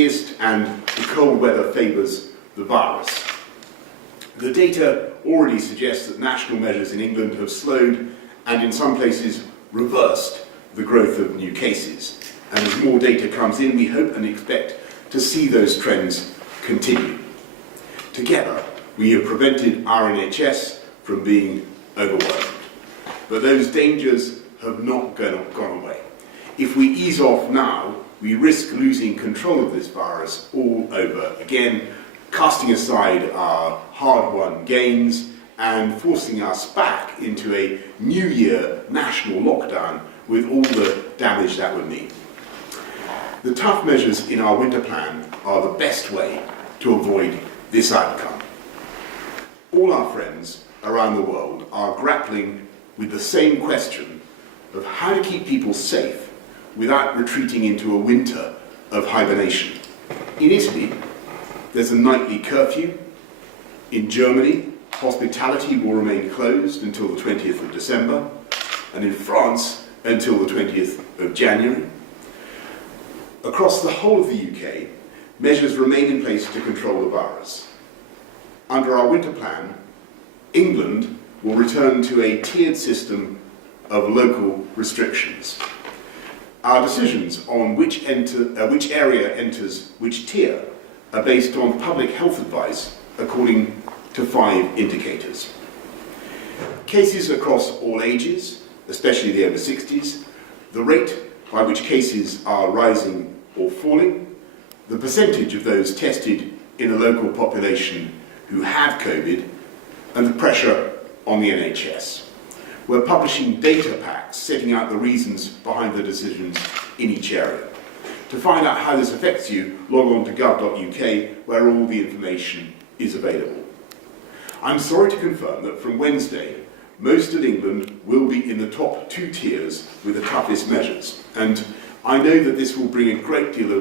windiest and the cold weather favours the virus. The data already suggests that national measures in England have slowed and in some places reversed the growth of new cases. And as more data comes in, we hope and expect to see those trends continue. Together, we have prevented our NHS from being overwhelmed. But those dangers have not gone away. If we ease off now, we risk losing control of this virus all over again, casting aside our hard-won gains and forcing us back into a New Year national lockdown with all the damage that would mean. The tough measures in our winter plan are the best way to avoid this outcome. All our friends around the world are grappling with the same question of how to keep people safe without retreating into a winter of hibernation. In Italy, there's a nightly curfew. In Germany, hospitality will remain closed until the 20th of December, and in France until the 20th of January. Across the whole of the UK, measures remain in place to control the virus. Under our winter plan, England will return to a tiered system of local restrictions. Our decisions on which area enters which tier are based on public health advice according to 5 indicators. Cases across all ages, especially the over 60s, the rate by which cases are rising or falling, the percentage of those tested in a local population who have COVID, and the pressure on the NHS. We're publishing data packs setting out the reasons behind the decisions in each area. To find out how this affects you, log on to gov.uk, where all the information is available. I'm sorry to confirm that from Wednesday, most of England will be in the top 2 tiers with the toughest measures. And I know that this will bring a great deal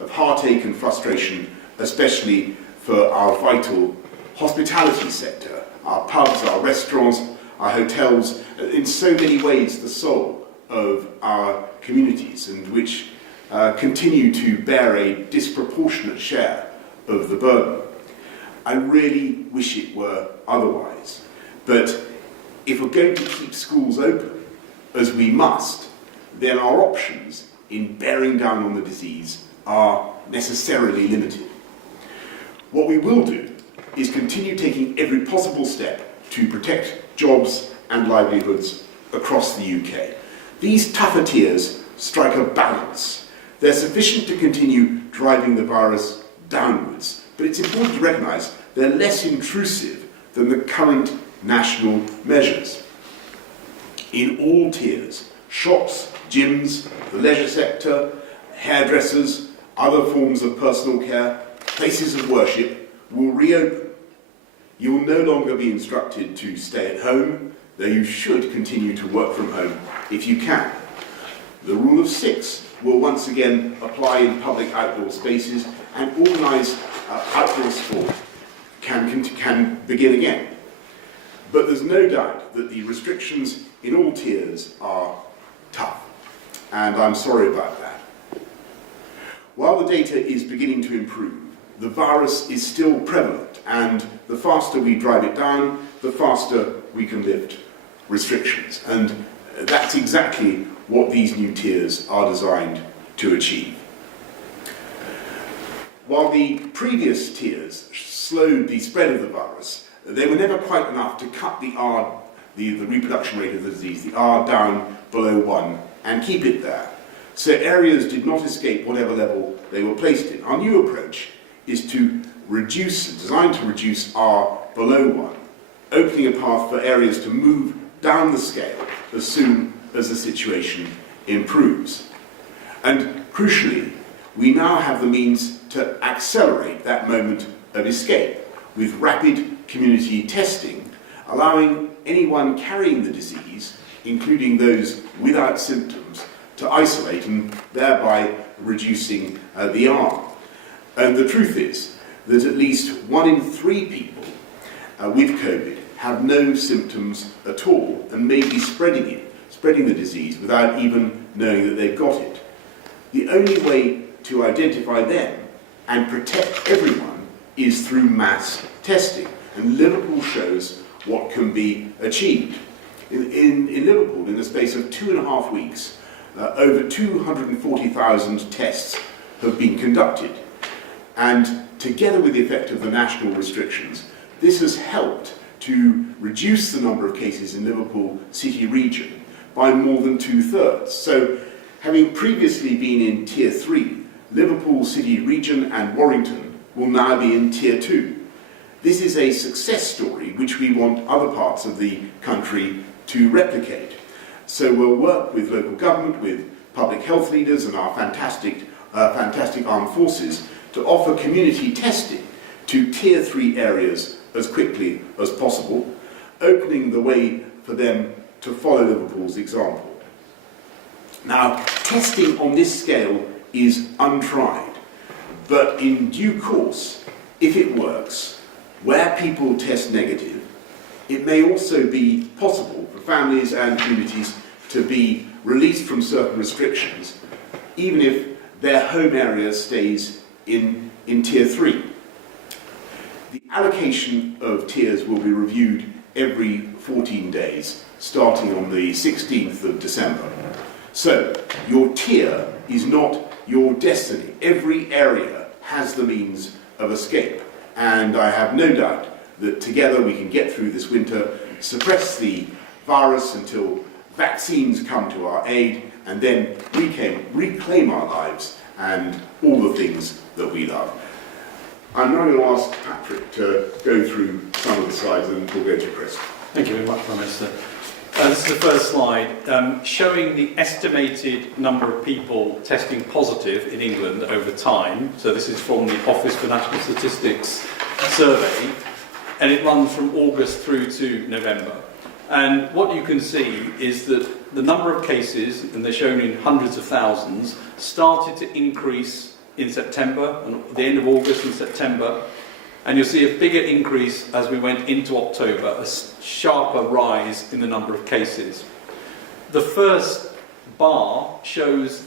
of heartache and frustration, especially for our vital hospitality sector, our pubs, our restaurants, our hotels, in so many ways the soul of our communities, and which continue to bear a disproportionate share of the burden. I really wish it were otherwise. But if we're going to keep schools open, as we must, then our options in bearing down on the disease are necessarily limited. What we will do is continue taking every possible step to protect jobs and livelihoods across the UK. These tougher tiers strike a balance. They're sufficient to continue driving the virus downwards, but it's important to recognise they're less intrusive than the current national measures. In all tiers, shops, gyms, the leisure sector, hairdressers, other forms of personal care, places of worship will reopen. You will no longer be instructed to stay at home, though you should continue to work from home if you can. The rule of 6 will once again apply in public outdoor spaces, and organised outdoor sport can begin again. But there's no doubt that the restrictions in all tiers are tough, and I'm sorry about that. While the data is beginning to improve, the virus is still prevalent, and the faster we drive it down, the faster we can lift restrictions. And that's exactly what these new tiers are designed to achieve. While the previous tiers slowed the spread of the virus, they were never quite enough to cut the reproduction rate of the disease, the R, down below 1 and keep it there. So areas did not escape whatever level they were placed in. Our new approach is designed to reduce R below 1, opening a path for areas to move down the scale as soon as the situation improves. And crucially, we now have the means to accelerate that moment of escape with rapid community testing, allowing anyone carrying the disease, including those without symptoms, to isolate and thereby reducing the R. And the truth is that at least 1 in 3 people with COVID have no symptoms at all and may be spreading the disease without even knowing that they've got it. The only way to identify them and protect everyone is through mass testing. And Liverpool shows what can be achieved. In Liverpool, in the space of 2.5 weeks, over 240,000 tests have been conducted. And together with the effect of the national restrictions, this has helped to reduce the number of cases in Liverpool city region by more than 2/3. So, having previously been in Tier 3, Liverpool city region and Warrington will now be in Tier 2. This is a success story which we want other parts of the country to replicate. So we'll work with local government, with public health leaders and our fantastic armed forces to offer community testing to Tier 3 areas as quickly as possible, opening the way for them to follow Liverpool's example. Now, testing on this scale is untried, but in due course, if it works, where people test negative, it may also be possible for families and communities to be released from certain restrictions, even if their home area stays in Tier 3. The allocation of tiers will be reviewed every 14 days, starting on the 16th of December. So, your tier is not your destiny. Every area has the means of escape, and I have no doubt that together we can get through this winter, suppress the virus until vaccines come to our aid, and then reclaim our lives and all the things that we love. I'm now going to ask Patrick to go through some of the slides, and we'll go to Chris. Thank you very much, Prime Minister. This is the first slide showing the estimated number of people testing positive in England over time. So this is from the Office for National Statistics survey, and it runs from August through to November. And what you can see is that the number of cases, and they're shown in hundreds of thousands, started to increase in September, and at the end of August and September, and you'll see a bigger increase as we went into October, a sharper rise in the number of cases. The first bar shows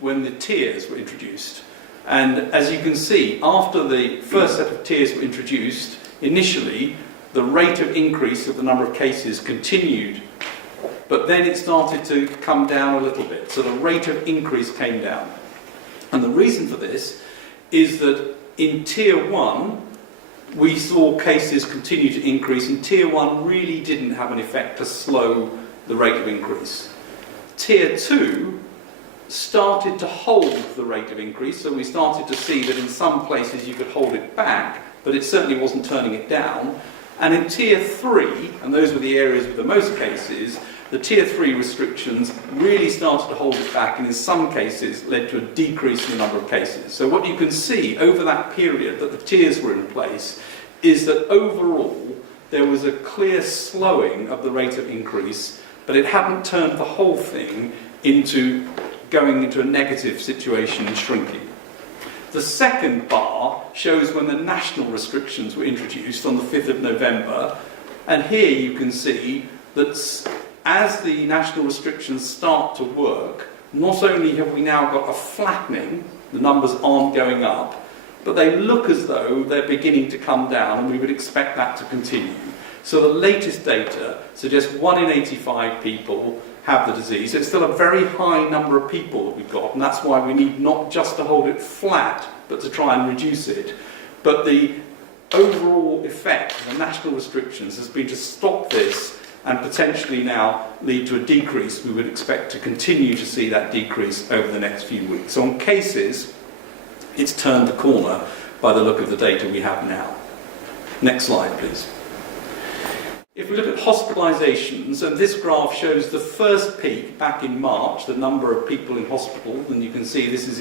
when the tiers were introduced, and as you can see, after the first set of tiers were introduced, initially the rate of increase of the number of cases continued, but then it started to come down a little bit, so the rate of increase came down. And the reason for this is that in Tier 1, we saw cases continue to increase, and Tier 1 really didn't have an effect to slow the rate of increase. Tier 2 started to hold the rate of increase, so we started to see that in some places you could hold it back, but it certainly wasn't turning it down. And in Tier 3, and those were the areas with the most cases, the Tier 3 restrictions really started to hold it back, and in some cases led to a decrease in the number of cases. So what you can see over that period that the tiers were in place is that overall there was a clear slowing of the rate of increase, but it hadn't turned the whole thing into going into a negative situation and shrinking. The second bar shows when the national restrictions were introduced on the 5th of November, and here you can see that as the national restrictions start to work, not only have we now got a flattening, the numbers aren't going up, but they look as though they're beginning to come down, and we would expect that to continue. So the latest data suggests 1 in 85 people have the disease. It's still a very high number of people that we've got, and that's why we need not just to hold it flat, but to try and reduce it. But the overall effect of the national restrictions has been to stop this and potentially now lead to a decrease. We would expect to continue to see that decrease over the next few weeks. So on cases, it's turned the corner by the look of the data we have now. Next slide, please. If we look at hospitalisations, and this graph shows the first peak back in March, the number of people in hospital, and you can see this is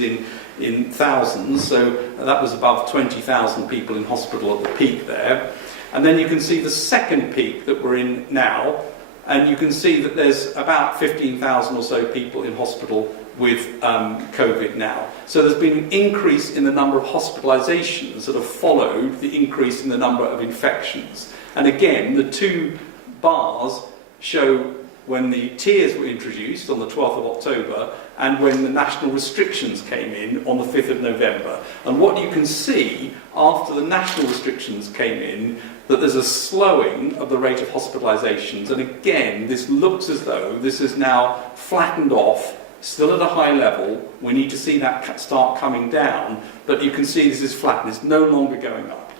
in thousands, so that was above 20,000 people in hospital at the peak there. And then you can see the second peak that we're in now, and you can see that there's about 15,000 or so people in hospital with COVID now. So there's been an increase in the number of hospitalisations that have followed the increase in the number of infections. And again, the two bars show when the tiers were introduced on the 12th of October and when the national restrictions came in on the 5th of November. And what you can see after the national restrictions came in, that there's a slowing of the rate of hospitalisations. And again, this looks as though this is now flattened off, still at a high level. We need to see that start coming down, but you can see this is flattened. It's no longer going up.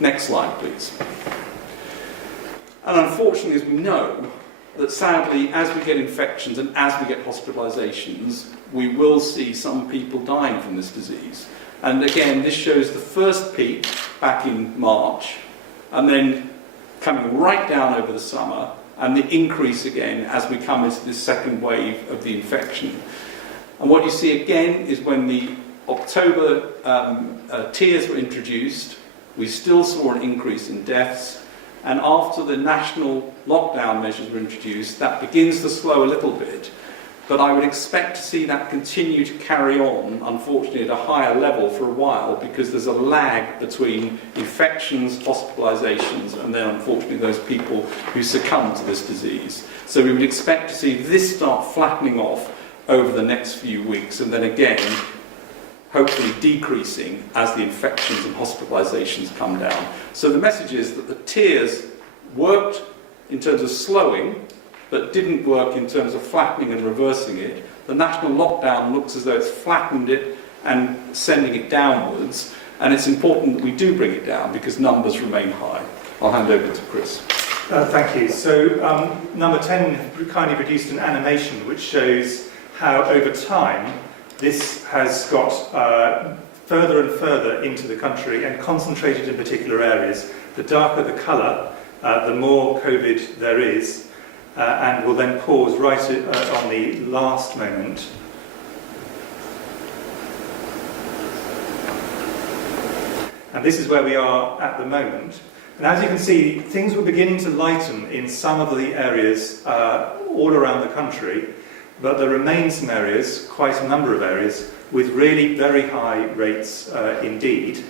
Next slide, please. And unfortunately, as we know, that sadly, as we get infections and as we get hospitalisations, we will see some people dying from this disease. And again, this shows the first peak back in March, and then coming right down over the summer, and the increase again as we come into this second wave of the infection. And what you see again is when the October tiers were introduced, we still saw an increase in deaths. And after the national lockdown measures were introduced, that begins to slow a little bit. But I would expect to see that continue to carry on, unfortunately, at a higher level for a while, because there's a lag between infections, hospitalisations, and then, unfortunately, those people who succumb to this disease. So we would expect to see this start flattening off over the next few weeks, and then again, hopefully decreasing as the infections and hospitalisations come down. So the message is that the tiers worked in terms of slowing, but didn't work in terms of flattening and reversing it. The national lockdown looks as though it's flattened it and sending it downwards, and it's important that we do bring it down because numbers remain high. I'll hand over to Chris. Thank you. So number 10 kindly produced an animation which shows how over time this has got further and further into the country and concentrated in particular areas. The darker the colour, the more COVID there is, and will then pause right on the last moment. And this is where we are at the moment. And as you can see, things were beginning to lighten in some of the areas all around the country, but there remain some areas, quite a number of areas, with really very high rates indeed.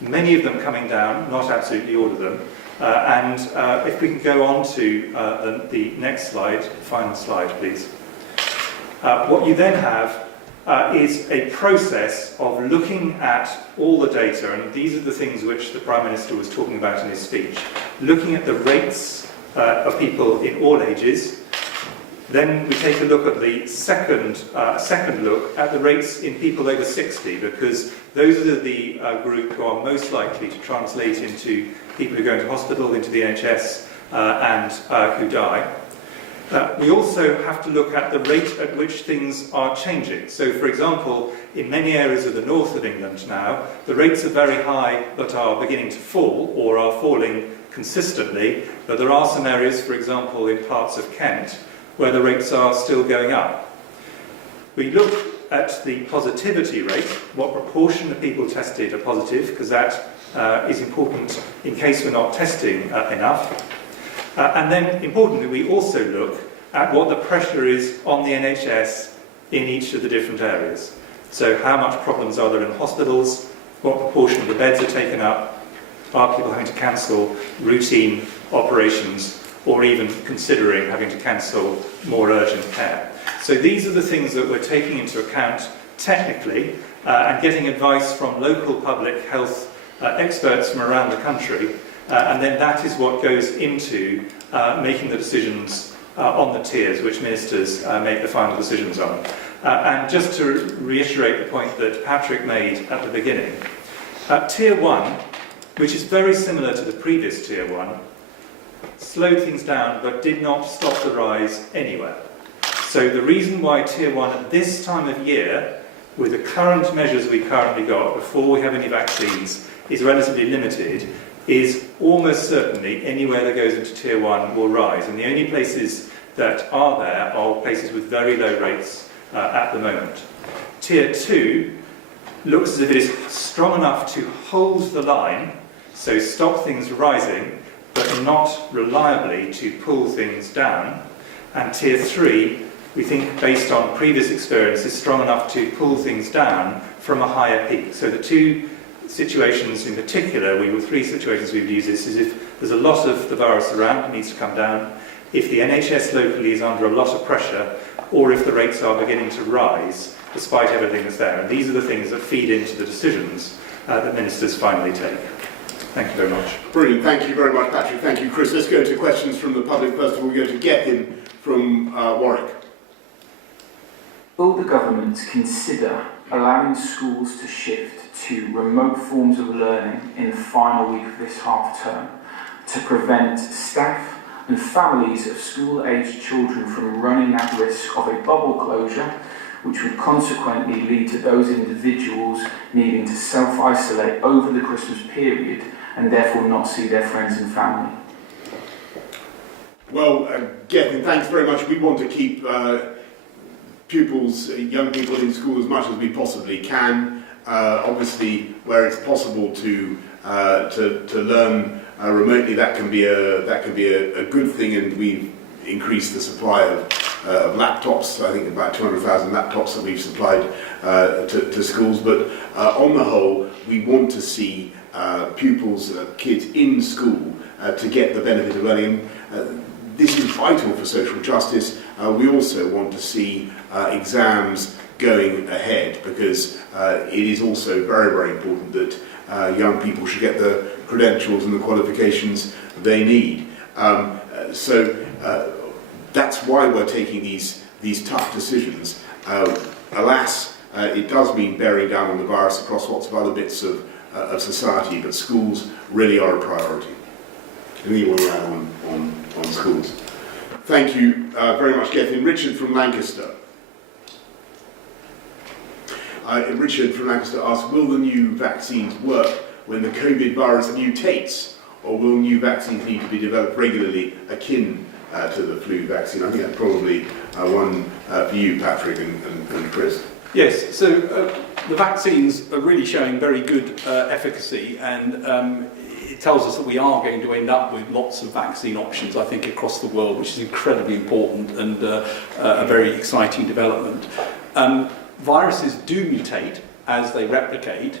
Many of them coming down, not absolutely all of them. And if we can go on to the next slide, final slide, please. What you then have is a process of looking at all the data, and these are the things which the Prime Minister was talking about in his speech, looking at the rates of people in all ages. Then we take a look at the second look at the rates in people over 60, because those are the group who are most likely to translate into people who go into hospital, into the NHS, and who die. We also have to look at the rate at which things are changing. So, for example, in many areas of the north of England now, the rates are very high but are beginning to fall, or are falling consistently. But there are some areas, for example, in parts of Kent, where the rates are still going up. We look at the positivity rate, what proportion of people tested are positive, because that is important in case we're not testing enough. And then, importantly, we also look at what the pressure is on the NHS in each of the different areas. So how much problems are there in hospitals, what proportion of the beds are taken up, are people having to cancel routine operations, or even considering having to cancel more urgent care. So these are the things that we're taking into account technically and getting advice from local public health experts from around the country, and then that is what goes into making the decisions on the tiers, which ministers make the final decisions on. And just to reiterate the point that Patrick made at the beginning, Tier 1, which is very similar to the previous Tier 1, slowed things down but did not stop the rise anywhere. So the reason why Tier 1 at this time of year, with the current measures we currently got before we have any vaccines, is relatively limited, is almost certainly anywhere that goes into Tier 1 will rise. And the only places that are there are places with very low rates at the moment. Tier 2 looks as if it is strong enough to hold the line, so stop things rising, but not reliably to pull things down. And Tier 3, we think, based on previous experience, is strong enough to pull things down from a higher peak. So the two situations in particular, three situations we've used this, is if there's a lot of the virus around, it needs to come down. if the NHS locally is under a lot of pressure, or if the rates are beginning to rise, despite everything that's there. And these are the things that feed into the decisions that ministers finally take. Thank you very much. Brilliant. Thank you very much, Patrick. Thank you, Chris. Let's go to questions from the public. First of all, we go to Gethin from Warwick. Will the government consider allowing schools to shift to remote forms of learning in the final week of this half term to prevent staff and families of school-aged children from running at risk of a bubble closure, which would consequently lead to those individuals needing to self-isolate over the Christmas period and therefore not see their friends and family? Well, Gethin, thanks very much. We want to keep pupils, young people in school as much as we possibly can. Obviously, where it's possible to learn remotely, that can be a good thing, and we've increased the supply of laptops. I think about 200,000 laptops that we've supplied to schools. But on the whole, we want to see pupils, kids in school to get the benefit of learning. This is vital for social justice. We also want to see exams going ahead, because it is also very, very important that young people should get the credentials and the qualifications they need. So that's why we're taking these tough decisions. Alas, it does mean bearing down on the virus across lots of other bits of society, but schools really are a priority. Anything you want to add on schools? Thank you very much, Gethin. Richard from Lancaster. Richard from Lancaster asks, will the new vaccines work when the COVID virus mutates, or will new vaccines need to be developed regularly akin to the flu vaccine? I think that's probably one for you, Patrick and Chris. Yes, so the vaccines are really showing very good efficacy, and it tells us that we are going to end up with lots of vaccine options, I think, across the world, which is incredibly important and a very exciting development. Viruses do mutate as they replicate.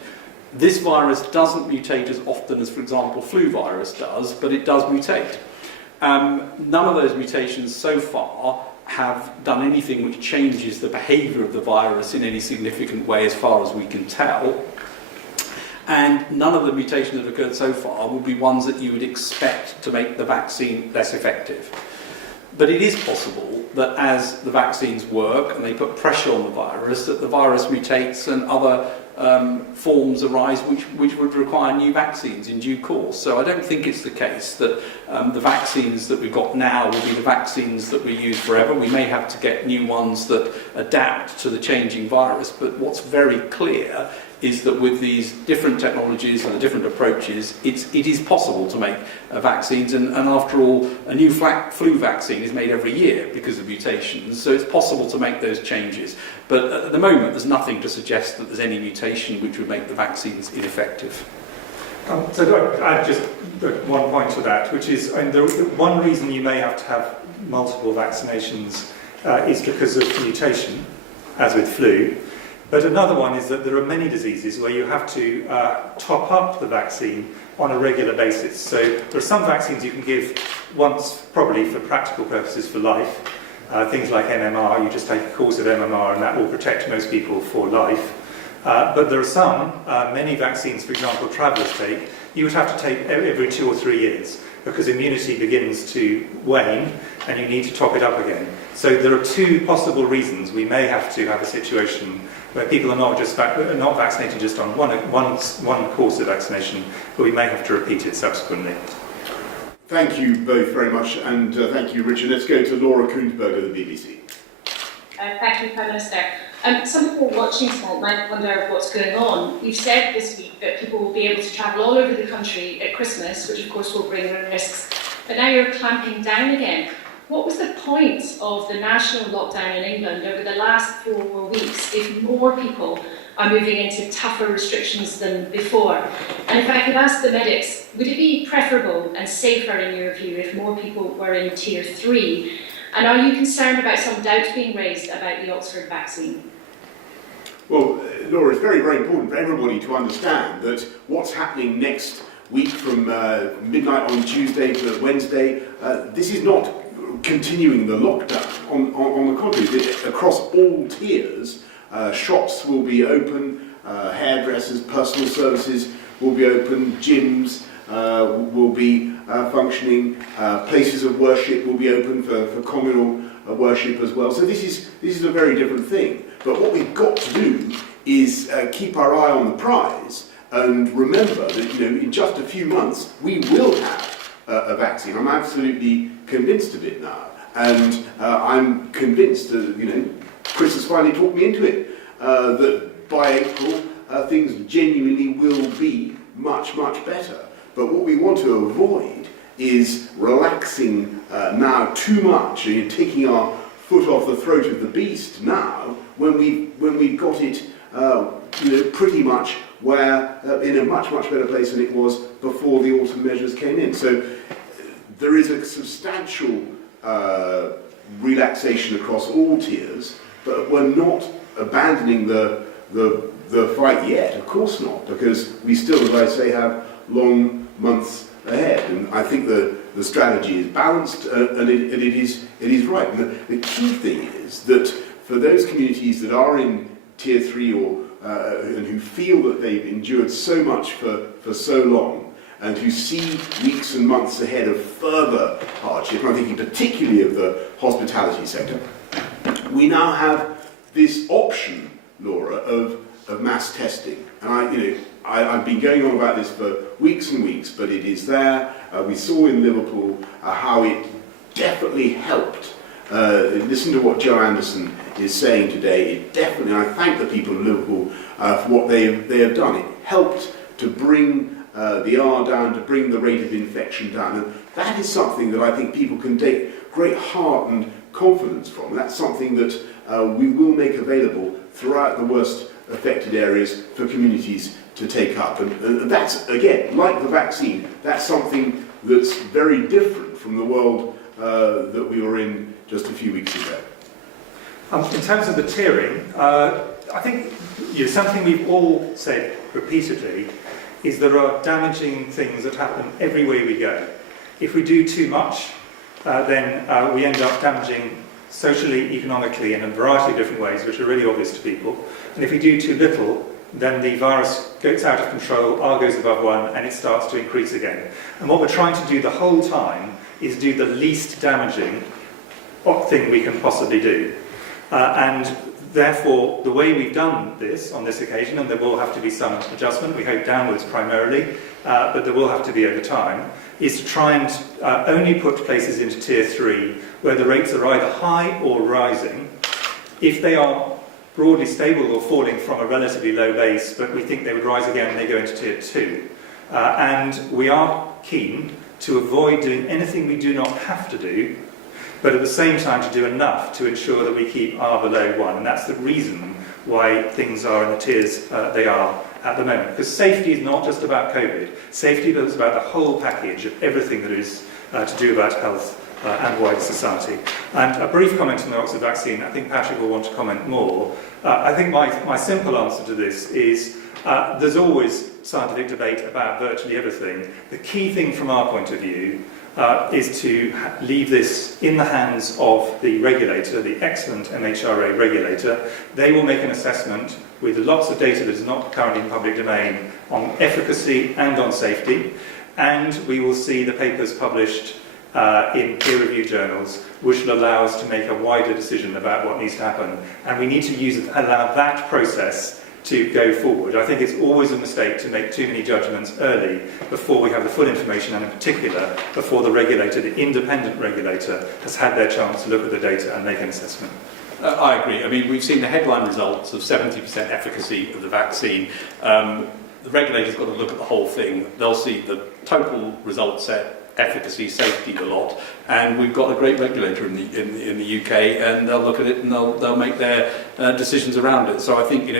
This virus doesn't mutate as often as, for example, flu virus does, but it does mutate. None of those mutations so far have done anything which changes the behaviour of the virus in any significant way, as far as we can tell. And none of the mutations that have occurred so far would be ones that you would expect to make the vaccine less effective. But it is possible that as the vaccines work and they put pressure on the virus, that the virus mutates and other forms arise which would require new vaccines in due course. So I don't think it's the case that the vaccines that we've got now will be the vaccines that we use forever. We may have to get new ones that adapt to the changing virus, but what's very clear is that with these different technologies and the different approaches, it is possible to make vaccines, and after all, a new flu vaccine is made every year because of mutations, so it's possible to make those changes. But at the moment, there's nothing to suggest that there's any mutation which would make the vaccines ineffective. So I'd just one point to that, which is one reason you may have to have multiple vaccinations is because of mutation, as with flu. But another one is that there are many diseases where you have to top up the vaccine on a regular basis. So there are some vaccines you can give once, probably for practical purposes for life. Things like MMR, you just take a course of MMR and that will protect most people for life. But there are some, many vaccines, for example, travellers take, you would have to take every 2 or 3 years, because immunity begins to wane and you need to top it up again. So there are two possible reasons we may have to have a situation where people are not vaccinated just on one course of vaccination, but we may have to repeat it subsequently. Thank you both very much, and thank you, Richard. Let's go to Laura Kuhnsberg of the BBC. Thank you, Prime Minister. Some people watching tonight might wonder what's going on. You've said this week that people will be able to travel all over the country at Christmas, which of course will bring risks, but now you're clamping down again. What was the point of the national lockdown in England over the last 4 weeks if more people are moving into tougher restrictions than before? And if I could ask the medics, would it be preferable and safer in your view if more people were in Tier 3? And are you concerned about some doubts being raised about the Oxford vaccine? Well, Laura, it's very, very important for everybody to understand that what's happening next week from midnight on Tuesday to Wednesday, this is not continuing the lockdown. On the contrary, across all tiers, shops will be open, hairdressers, personal services will be open, gyms will be functioning, places of worship will be open for communal worship as well. So this is a very different thing. But what we've got to do is keep our eye on the prize and remember that in just a few months we will have a vaccine. I'm absolutely convinced of it now, and I'm convinced that Chris has finally talked me into it, that by April things genuinely will be much better. But what we want to avoid is relaxing now too much, and taking our foot off the throat of the beast now when we've got it pretty much where in a much better place than it was before the autumn measures came in. So there is a substantial relaxation across all tiers, but we're not abandoning the fight yet, of course not, because we still, as I say, have long months ahead. And I think the strategy is balanced and it is right. And the key thing is that for those communities that are in Tier 3 and who feel that they've endured so much for so long, and who see weeks and months ahead of further hardship, and I'm thinking particularly of the hospitality sector, we now have this option, Laura, of mass testing. And I've been going on about this for weeks and weeks, but it is there. We saw in Liverpool how it definitely helped. Listen to what Joe Anderson is saying today. It definitely, and I thank the people of Liverpool for what they have done. It helped to bring the R down, to bring the rate of infection down. And that is something that I think people can take great heart and confidence from. That's something that we will make available throughout the worst affected areas for communities to take up. And that's, again, like the vaccine, that's something that's very different from the world that we were in just a few weeks ago. In terms of the tiering, I think something we've all said repeatedly is there are damaging things that happen everywhere we go. If we do too much, then we end up damaging socially, economically, in a variety of different ways, which are really obvious to people. And if we do too little, then the virus gets out of control, R goes above 1, and it starts to increase again. And what we're trying to do the whole time is do the least damaging thing we can possibly do. And therefore, the way we've done this on this occasion, and there will have to be some adjustment, we hope downwards primarily, but there will have to be over time, is to try and only put places into Tier 3 where the rates are either high or rising. If they are broadly stable or falling from a relatively low base, but we think they would rise again and they go into Tier 2. And we are keen to avoid doing anything we do not have to do, but at the same time to do enough to ensure that we keep R below 1. And that's the reason why things are in the tiers they are at the moment. Because safety is not just about COVID. Safety is about the whole package of everything that is to do about health and wider society. And a brief comment on the Oxford vaccine. I think Patrick will want to comment more. I think my simple answer to this is there's always scientific debate about virtually everything. The key thing from our point of view is to leave this in the hands of the regulator, the excellent MHRA regulator. They will make an assessment with lots of data that is not currently in public domain on efficacy and on safety, and we will see the papers published in peer-reviewed journals, which will allow us to make a wider decision about what needs to happen. And we need to allow that process to go forward. I think it's always a mistake to make too many judgments early before we have the full information, and in particular before the regulator, the independent regulator, has had their chance to look at the data and make an assessment. I agree. I mean, we've seen the headline results of 70% efficacy of the vaccine. The regulator's got to look at the whole thing. They'll see the total result set, efficacy, safety, the lot, and we've got a great regulator in the UK, and they'll look at it and they'll make their decisions around it. So I think,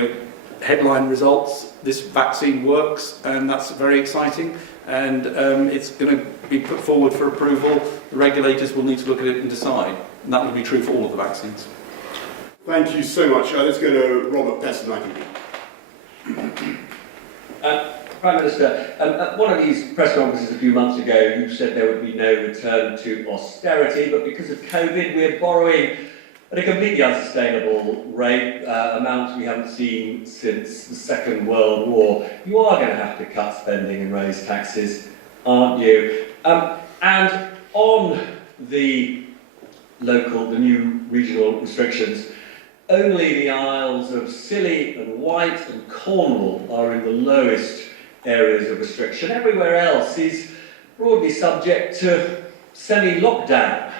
headline results, this vaccine works, and that's very exciting, and it's going to be put forward for approval. The regulators will need to look at it and decide, and that will be true for all of the vaccines. Thank you so much. Let's go to Robert Peston. Prime Minister, at one of these press conferences a few months ago, you said there would be no return to austerity, but because of COVID, we're borrowing at a completely unsustainable rate, amounts we haven't seen since the Second World War. You are going to have to cut spending and raise taxes, aren't you? And on the new regional restrictions, only the Isles of Scilly and Wight and Cornwall are in the lowest areas of restriction. Everywhere else is broadly subject to semi-lockdown.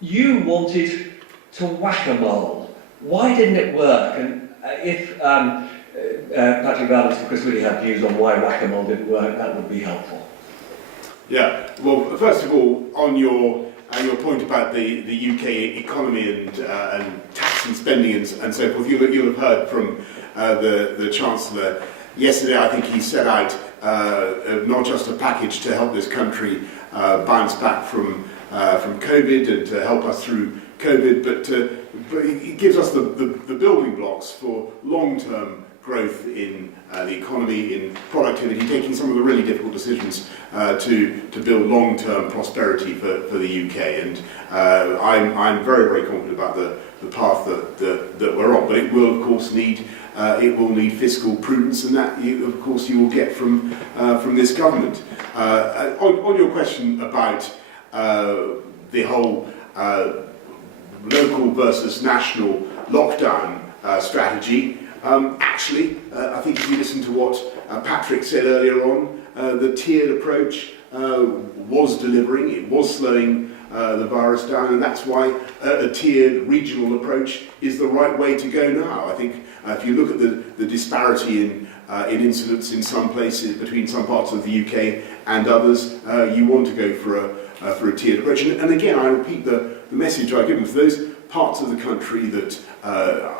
You wanted to whack-a-mole. Why didn't it work? And if Patrick Valance and Chris Whitty have views on why whack-a-mole didn't work, that would be helpful. Yeah, well, first of all, on your point about the UK economy and tax and spending and so forth, you'll have heard from the Chancellor yesterday. I think he set out not just a package to help this country bounce back from COVID and to help us through COVID, but it gives us the building blocks for long-term growth in the economy, in productivity, taking some of the really difficult decisions to build long-term prosperity for the UK. And I'm very, very confident about the path that we're on. But it will, of course, need fiscal prudence, and that, of course, you will get from this government. On your question about the whole local versus national lockdown strategy. Actually, I think if you listen to what Patrick said earlier on, the tiered approach was delivering, it was slowing the virus down, and that's why a tiered regional approach is the right way to go now. I think if you look at the disparity in incidents in some places, between some parts of the UK and others, you want to go for a tiered approach. And again, I repeat the message I've given for those parts of the country that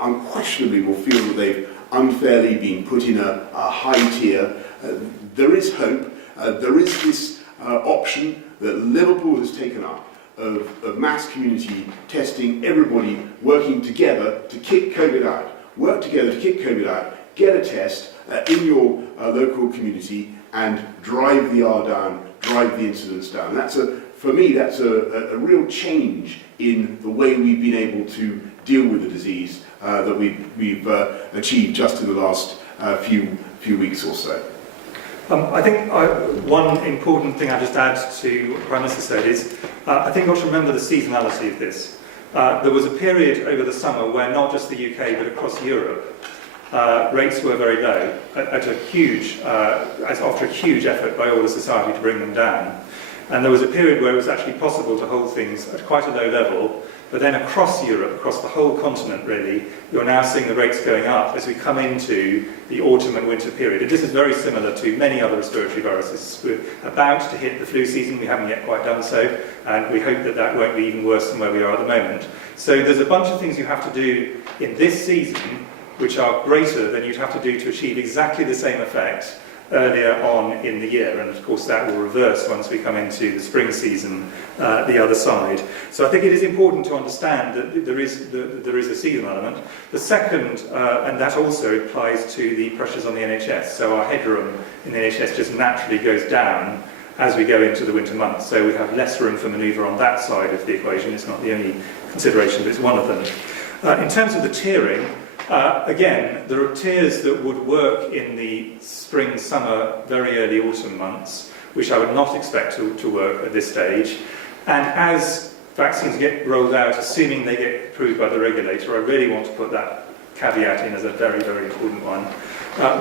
unquestionably will feel that they've unfairly been put in a high tier. There is hope. There is this option that Liverpool has taken up of mass community testing, everybody working together to kick COVID out. Work together to kick COVID out, get a test in your local community and drive the R down, drive the incidence down. For me, that's a real change in the way we've been able to deal with the disease that we've achieved just in the last few weeks or so. I think one important thing I'll just add to what Prime Minister said is I think we ought to remember the seasonality of this. There was a period over the summer where not just the UK but across Europe rates were very low after a huge effort by all the society to bring them down. And there was a period where it was actually possible to hold things at quite a low level, but then across Europe, across the whole continent really, you're now seeing the rates going up as we come into the autumn and winter period. And this is very similar to many other respiratory viruses. We're about to hit the flu season, we haven't yet quite done so, and we hope that that won't be even worse than where we are at the moment. So there's a bunch of things you have to do in this season which are greater than you'd have to do to achieve exactly the same effect earlier on in the year, and of course that will reverse once we come into the spring season the other side. So I think it is important to understand that there is a seasonal element. The second, and that also applies to the pressures on the NHS, so our headroom in the NHS just naturally goes down as we go into the winter months, so we have less room for manoeuvre on that side of the equation. It's not the only consideration, but it's one of them. In terms of the tiering, again, there are tiers that would work in the spring, summer, very early autumn months, which I would not expect to work at this stage. And as vaccines get rolled out, assuming they get approved by the regulator, I really want to put that caveat in as a very, very important one.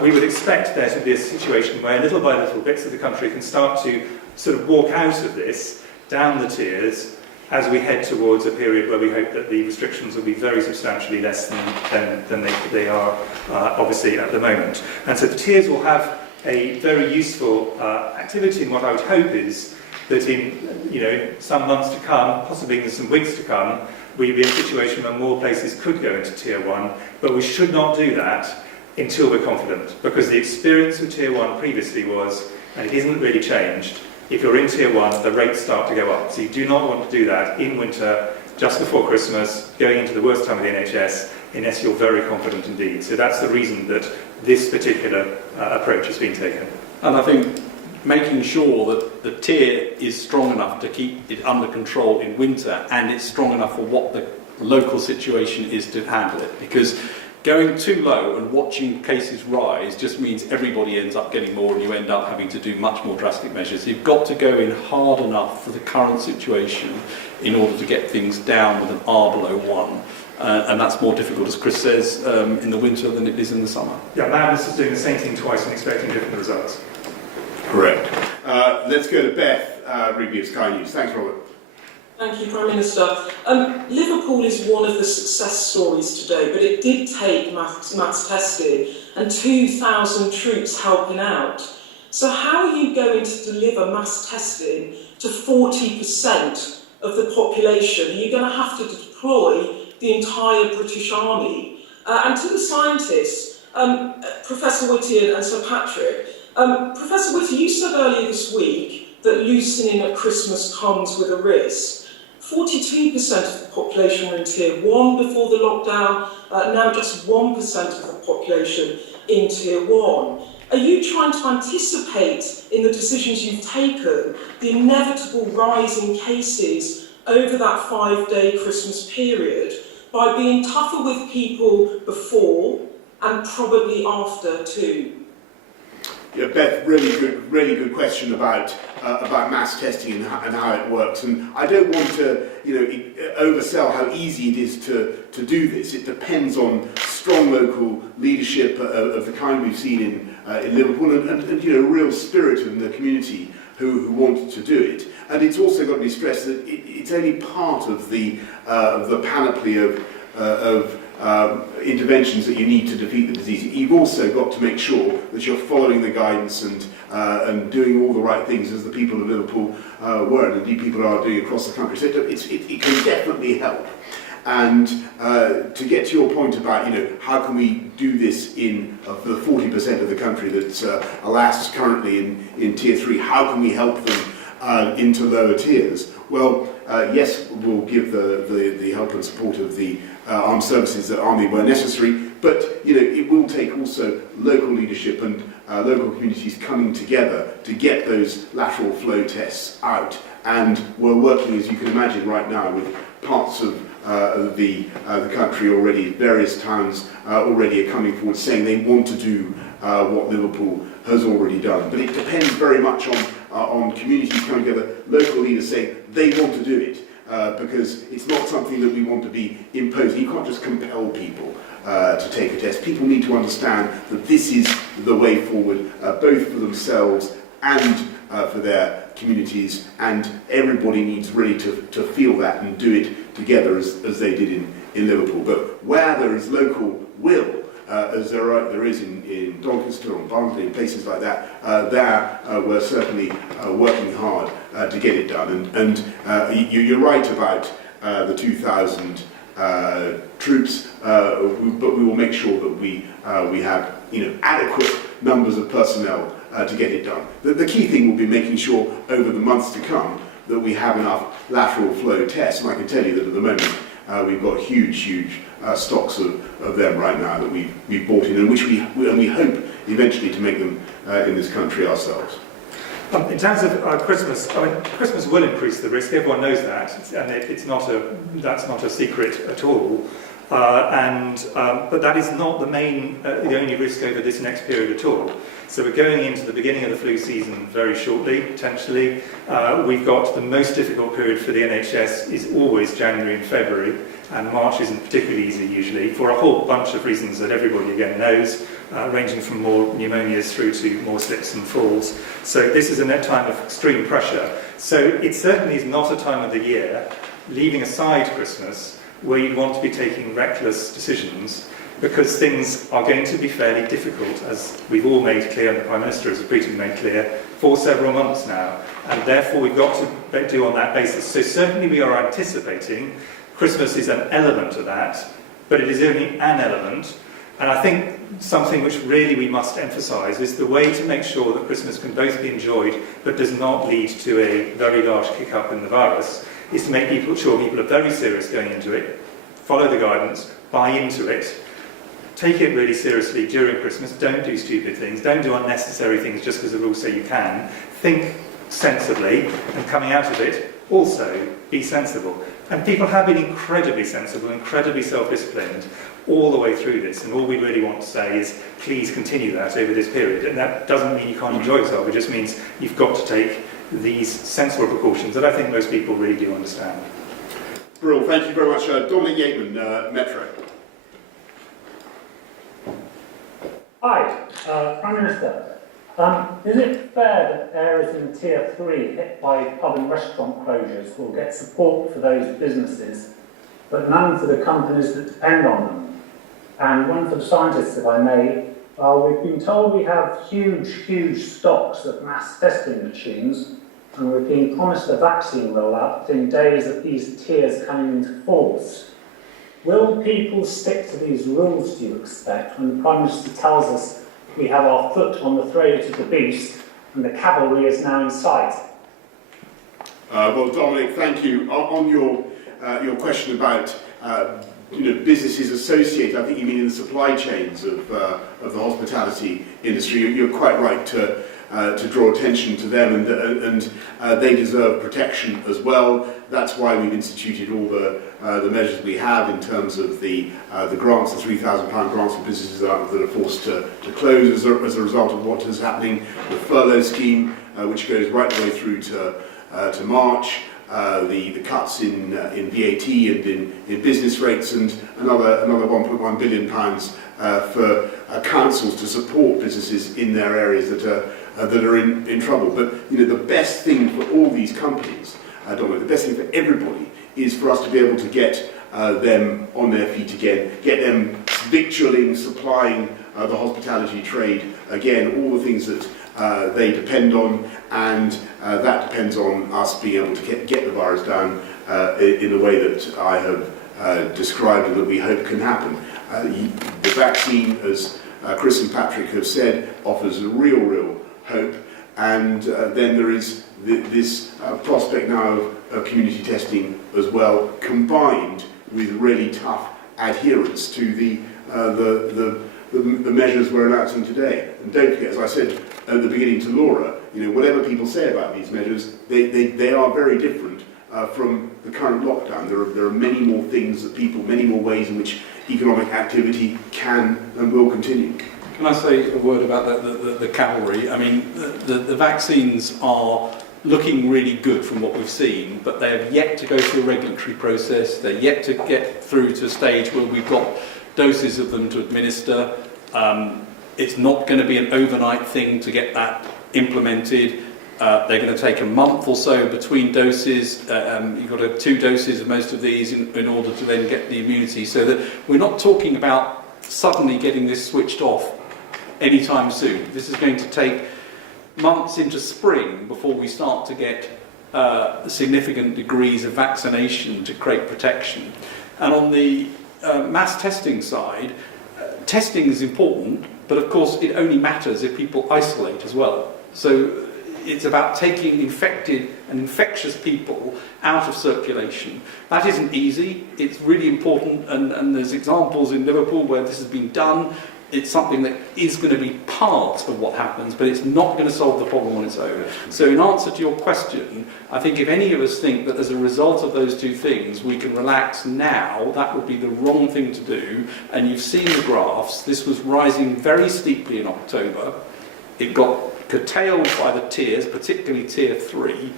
We would expect there to be a situation where little by little bits of the country can start to sort of walk out of this, down the tiers, as we head towards a period where we hope that the restrictions will be very substantially less than they are obviously at the moment. And so the tiers will have a very useful activity, and what I would hope is that in some months to come, possibly in some weeks to come, we'll be in a situation where more places could go into Tier 1, but we should not do that until we're confident, because the experience of Tier 1 previously was, and it isn't really changed, if you're in Tier 1, the rates start to go up. So you do not want to do that in winter, just before Christmas, going into the worst time of the NHS, unless you're very confident indeed. So that's the reason that this particular approach has been taken. And I think making sure that the tier is strong enough to keep it under control in winter, and it's strong enough for what the local situation is to handle it. Because going too low and watching cases rise just means everybody ends up getting more, and you end up having to do much more drastic measures. You've got to go in hard enough for the current situation in order to get things down with an R below 1. And that's more difficult, as Chris says, in the winter than it is in the summer. Yeah, Madness is doing the same thing twice and expecting different results. Correct. Let's go to Beth Rigby of Sky News. Thanks, Robert. Thank you, Prime Minister. Liverpool is one of the success stories today, but it did take maths testing and 2,000 troops helping out. So how are you going to deliver maths testing to 40% of the population? Are you going to have to deploy the entire British Army? And to the scientists, Professor Whitty and Sir Patrick, Professor Whitty, you said earlier this week that loosening at Christmas comes with a risk. 42% of the population were in Tier 1 before the lockdown, now just 1% of the population in Tier 1. Are you trying to anticipate in the decisions you've taken the inevitable rise in cases over that 5-day Christmas period by being tougher with people before and probably after too? Yeah, Beth, really good question about mass testing and how it works. And I don't want to, oversell how easy it is to do this. It depends on strong local leadership of the kind we've seen in Liverpool, and real spirit in the community who want to do it. And it's also got to be stressed that it's only part of the panoply of interventions that you need to defeat the disease. You've also got to make sure that you're following the guidance and doing all the right things, as the people of Liverpool were, and indeed people are doing across the country. So it can definitely help. And to get to your point about, how can we do this in the 40% of the country that's, alas, currently in Tier 3, how can we help them into lower tiers? Well, yes, we'll give the help and support of the armed services, the army, where necessary, but it will take also local leadership and local communities coming together to get those lateral flow tests out. And we're working, as you can imagine, right now with parts of the country already. Various towns already are coming forward saying they want to do what Liverpool has already done. But it depends very much on communities coming together, local leaders saying they want to do it, because it's not something that we want to be imposing. You can't just compel people to take a test. People need to understand that this is the way forward, both for themselves and for their communities, and everybody needs really to feel that and do it together as they did in Liverpool. But where there is local will, as there is in Doncaster or Barnsley and places like that, we're certainly working hard to get it done. And you're right about the 2,000 troops, but we will make sure that we have adequate numbers of personnel to get it done. The key thing will be making sure over the months to come that we have enough lateral flow tests. And I can tell you that at the moment we've got huge stocks of them right now that we've bought in, and which we hope eventually to make them in this country ourselves. In terms of Christmas, Christmas will increase the risk. Everyone knows that, and that's not a secret at all. But that is not the only risk over this next period at all. So we're going into the beginning of the flu season very shortly, potentially. We've got the most difficult period for the NHS is always January and February, and March isn't particularly easy usually, for a whole bunch of reasons that everybody again knows, ranging from more pneumonias through to more slips and falls. So this is a time of extreme pressure. So it certainly is not a time of the year, leaving aside Christmas, where you'd want to be taking reckless decisions, because things are going to be fairly difficult, as we've all made clear, and the Prime Minister has repeatedly made clear, for several months now. And therefore we've got to do on that basis. So certainly we are anticipating Christmas is an element of that, but it is only an element. And I think something which really we must emphasise is the way to make sure that Christmas can both be enjoyed but does not lead to a very large kick-up in the virus is to make sure people are very serious going into it, follow the guidance, buy into it, take it really seriously during Christmas, don't do stupid things, don't do unnecessary things just because the rules say you can, think sensibly, and coming out of it, also be sensible. And people have been incredibly sensible, incredibly self-disciplined all the way through this, and all we really want to say is please continue that over this period. And that doesn't mean you can't enjoy yourself, it just means you've got to take these sensible precautions that I think most people really do understand. Brill, thank you very much. Dominic Yateman, Metro. Hi, Prime Minister. Is it fair that areas in Tier 3 hit by pub and restaurant closures will get support for those businesses, but none for the companies that depend on them? And one for the scientists, if I may. We've been told we have huge stocks of mass testing machines, and we've been promised a vaccine rollout within days of these tiers coming into force. Will people stick to these rules, do you expect, when the Prime Minister tells us we have our foot on the throat of the beast and the cavalry is now in sight? Well, Dominic, thank you. On your question about businesses associated, I think you mean in the supply chains of the hospitality industry. You're quite right to draw attention to them, and they deserve protection as well. That's why we've instituted all the measures we have in terms of the grants, the £3,000 grants for businesses that are forced to close as a result of what is happening. The furlough scheme, which goes right the way through to March. The cuts in VAT and in business rates, and another £1.1 billion for councils to support businesses in their areas that are in trouble. But the best thing for all these companies, Dominic, the best thing for everybody is for us to be able to get them on their feet again, get them victualling, supplying the hospitality trade again, all the things that they depend on, and that depends on us being able to get the virus down in the way that I have described and that we hope can happen. The vaccine, as Chris and Patrick have said, offers a real hope, and then there is this prospect now of community testing as well, combined with really tough adherence to the measures we're announcing today. And don't forget, as I said at the beginning to Laura, whatever people say about these measures, they are very different from the current lockdown. There are many more things that many more ways in which economic activity can and will continue. Can I say a word about the cavalry? I mean, the vaccines are looking really good from what we've seen, but they have yet to go through a regulatory process. They're yet to get through to a stage where we've got doses of them to administer. It's not going to be an overnight thing to get that implemented. They're going to take a month or so between doses. You've got to have 2 doses of most of these in order to then get the immunity, so that we're not talking about suddenly getting this switched off anytime soon. This is going to take months into spring before we start to get significant degrees of vaccination to create protection. And on the mass testing side, testing is important, but of course it only matters if people isolate as well. So it's about taking infected and infectious people out of circulation. That isn't easy. It's really important, and there's examples in Liverpool where this has been done. It's something that is going to be part of what happens, but it's not going to solve the problem on its own. So in answer to your question, I think if any of us think that as a result of those 2 things we can relax now, that would be the wrong thing to do. And you've seen the graphs. This was rising very steeply in October. It got curtailed by the tiers, particularly Tier 3,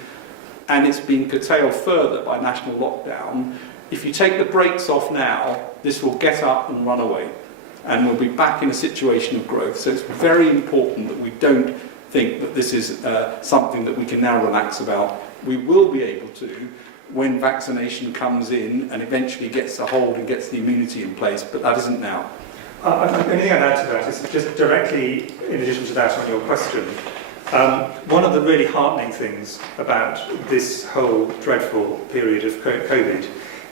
and it's been curtailed further by national lockdown. If you take the brakes off now, this will get up and run away, and we'll be back in a situation of growth. So it's very important that we don't think that this is something that we can now relax about. We will be able to when vaccination comes in and eventually gets a hold and gets the immunity in place, but that isn't now. Anything I'd add to that is just directly in addition to that on your question. One of the really heartening things about this whole dreadful period of COVID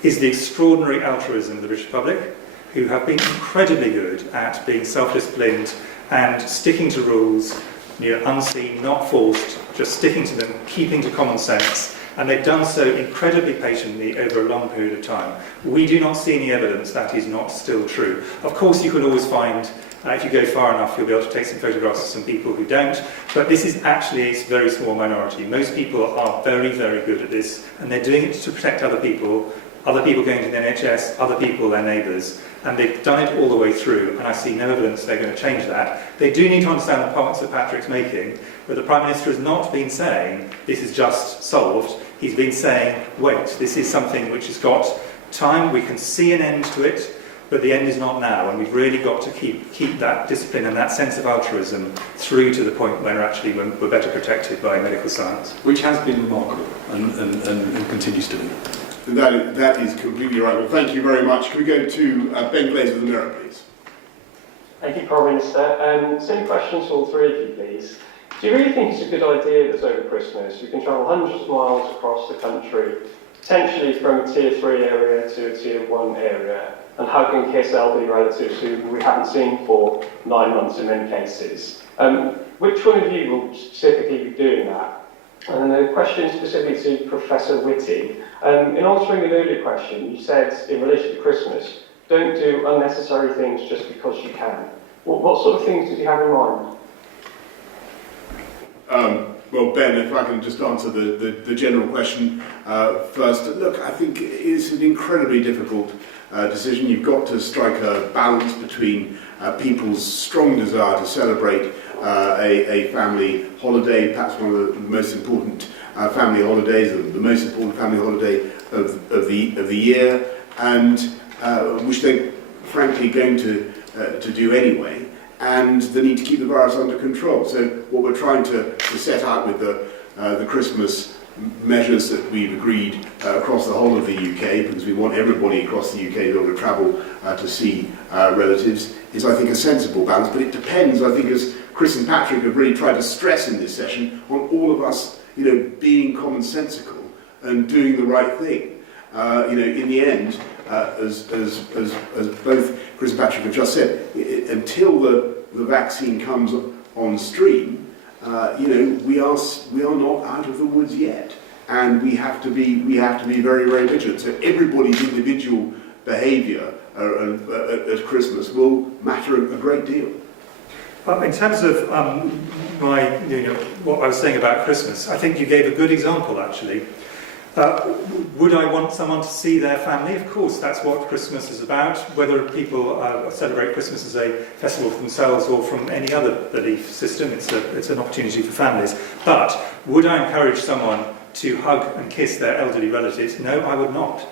is the extraordinary altruism of the British public, who have been incredibly good at being self-disciplined and sticking to rules, unseen, not forced, just sticking to them, keeping to common sense, And they've done so incredibly patiently over a long period of time. We do not see any evidence that is not still true. Of course, you can always find, if you go far enough, you'll be able to take some photographs of some people who don't. But this is actually a very small minority. Most people are very, very good at this, and they're doing it to protect other people going to the NHS, other people, their neighbours, and they've done it all the way through, and I see no evidence they're going to change that. They do need to understand the points that Patrick's making, but the Prime Minister has not been saying this is just solved. He's been saying, wait, this is something which has got time, we can see an end to it, but the end is not now, and we've really got to keep that discipline and that sense of altruism through to the point when we're better protected by medical science. Which has been remarkable and continues to be. That is completely right. Well, thank you very much. Can we go to Ben Glaze of the Mirror, please? Thank you, Prime Minister. Same questions for all three of you, please. Do you really think it's a good idea that over Christmas we can travel hundreds of miles across the country, potentially from a Tier 3 area to a Tier 1 area, and hug and kiss elderly relatives who we haven't seen for 9 months in many cases? Which one of you will specifically be doing that? And then a question specifically to Professor Whitty. In answering an earlier question, you said in relation to Christmas, don't do unnecessary things just because you can. What sort of things did you have in mind? Well, Ben, if I can just answer the general question first. Look, I think it's an incredibly difficult decision. You've got to strike a balance between people's strong desire to celebrate a family holiday, perhaps one of the most important family holidays, the most important family holiday of the year, and which they're frankly going to do anyway, and the need to keep the virus under control. So what we're trying to set out with the Christmas measures that we've agreed across the whole of the UK, because we want everybody across the UK to be able to travel to see relatives, is I think a sensible balance. But it depends, I think, as Chris and Patrick have really tried to stress in this session, on all of us, being commonsensical and doing the right thing. In the end, as both Chris and Patrick have just said, until the vaccine comes on stream, we are not out of the woods yet, and we have to be very, very vigilant. So everybody's individual behaviour at Christmas will matter a great deal. In terms of what I was saying about Christmas, I think you gave a good example, actually. Would I want someone to see their family? Of course, that's what Christmas is about. Whether people celebrate Christmas as a festival for themselves or from any other belief system, it's an opportunity for families. But would I encourage someone to hug and kiss their elderly relatives? No, I would not.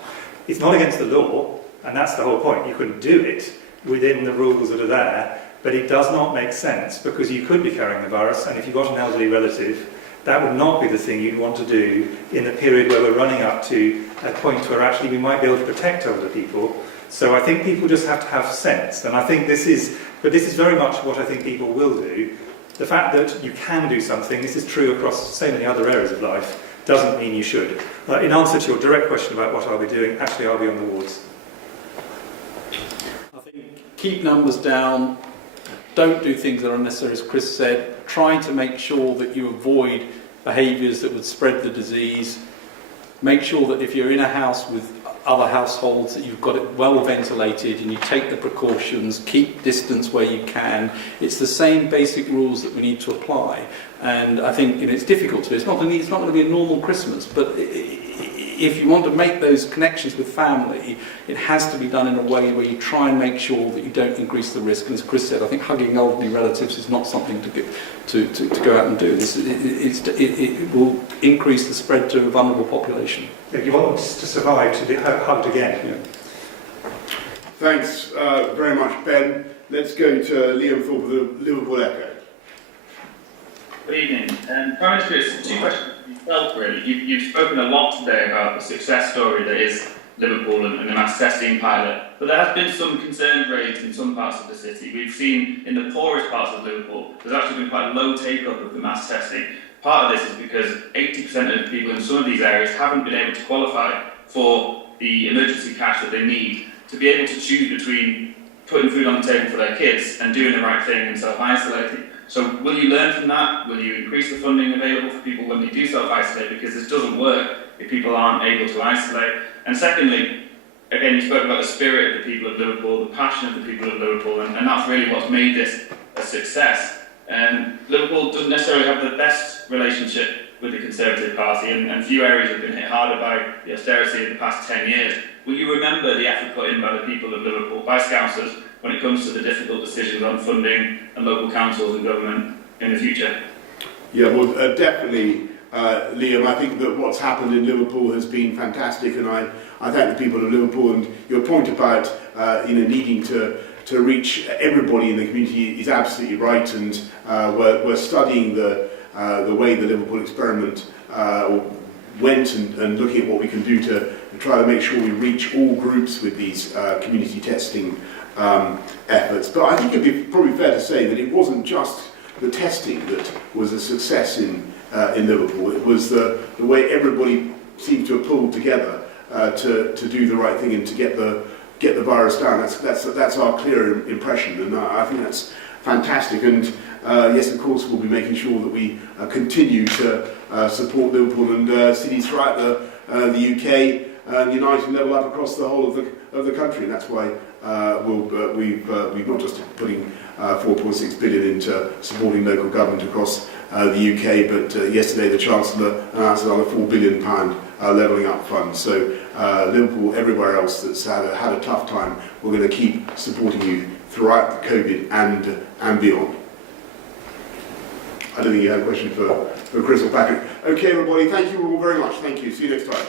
It's not against the law, and that's the whole point. You can do it within the rules that are there, but it does not make sense because you could be carrying the virus, and if you've got an elderly relative, that would not be the thing you'd want to do in the period where we're running up to a point where actually we might be able to protect older people. So I think people just have to have sense, and I think this is very much what I think people will do. The fact that you can do something, this is true across so many other areas of life, doesn't mean you should. In answer to your direct question about what I'll be doing, actually I'll be on the wards. I think keep numbers down, don't do things that are unnecessary, as Chris said. Try to make sure that you avoid behaviours that would spread the disease. Make sure that if you're in a house with other households that you've got it well ventilated and you take the precautions, keep distance where you can. It's the same basic rules that we need to apply. And I think it's difficult to do. It's not going to be a normal Christmas, but if you want to make those connections with family, it has to be done in a way where you try and make sure that you don't increase the risk. And as Chris said, I think hugging elderly relatives is not something to go out and do. It will increase the spread to a vulnerable population. If you want us to survive, to be hugged again. Yeah. Thanks very much, Ben. Let's go to Liam Thorpe of the Liverpool Echo. Good evening. Prime Minister, it's two questions for yourself, really. You've spoken a lot today about the success story that is Liverpool and the mass testing pilot, but there has been some concerns raised in some parts of the city. We've seen in the poorest parts of Liverpool, there's actually been quite a low take-up of the mass testing. Part of this is because 80% of people in some of these areas haven't been able to qualify for the emergency cash that they need to be able to choose between putting food on the table for their kids and doing the right thing and self-isolating. So will you learn from that? Will you increase the funding available for people when they do self-isolate? Because this doesn't work if people aren't able to isolate. And secondly, again, you spoke about the spirit of the people of Liverpool, the passion of the people of Liverpool, and that's really what's made this a success. Liverpool doesn't necessarily have the best relationship with the Conservative Party, and few areas have been hit harder by the austerity of the past 10 years. Will you remember the effort put in by the people of Liverpool, by Scousers, when it comes to the difficult decisions on funding and local councils and government in the future? Yeah, well, definitely, Liam. I think that what's happened in Liverpool has been fantastic, and I thank the people of Liverpool. And your point about needing to reach everybody in the community is absolutely right. And we're studying the way the Liverpool experiment went and looking at what we can do to try to make sure we reach all groups with these community testing efforts. But I think it'd be probably fair to say that it wasn't just the testing that was a success in Liverpool. It was the way everybody seemed to have pulled together to do the right thing and to get the virus down. That's our clear impression, and I think that's fantastic. And yes, of course, we'll be making sure that we continue to support Liverpool and cities throughout the UK. Unite and level up across the whole of the country, and that's why we've not just putting 4.6 billion into supporting local government across the UK, but yesterday the Chancellor announced another £4 billion levelling up fund. So Liverpool, everywhere else that's had a tough time, we're going to keep supporting you throughout the COVID and beyond. I don't think you had a question for Chris or Patrick. Okay, everybody, thank you all very much. Thank you. See you next time.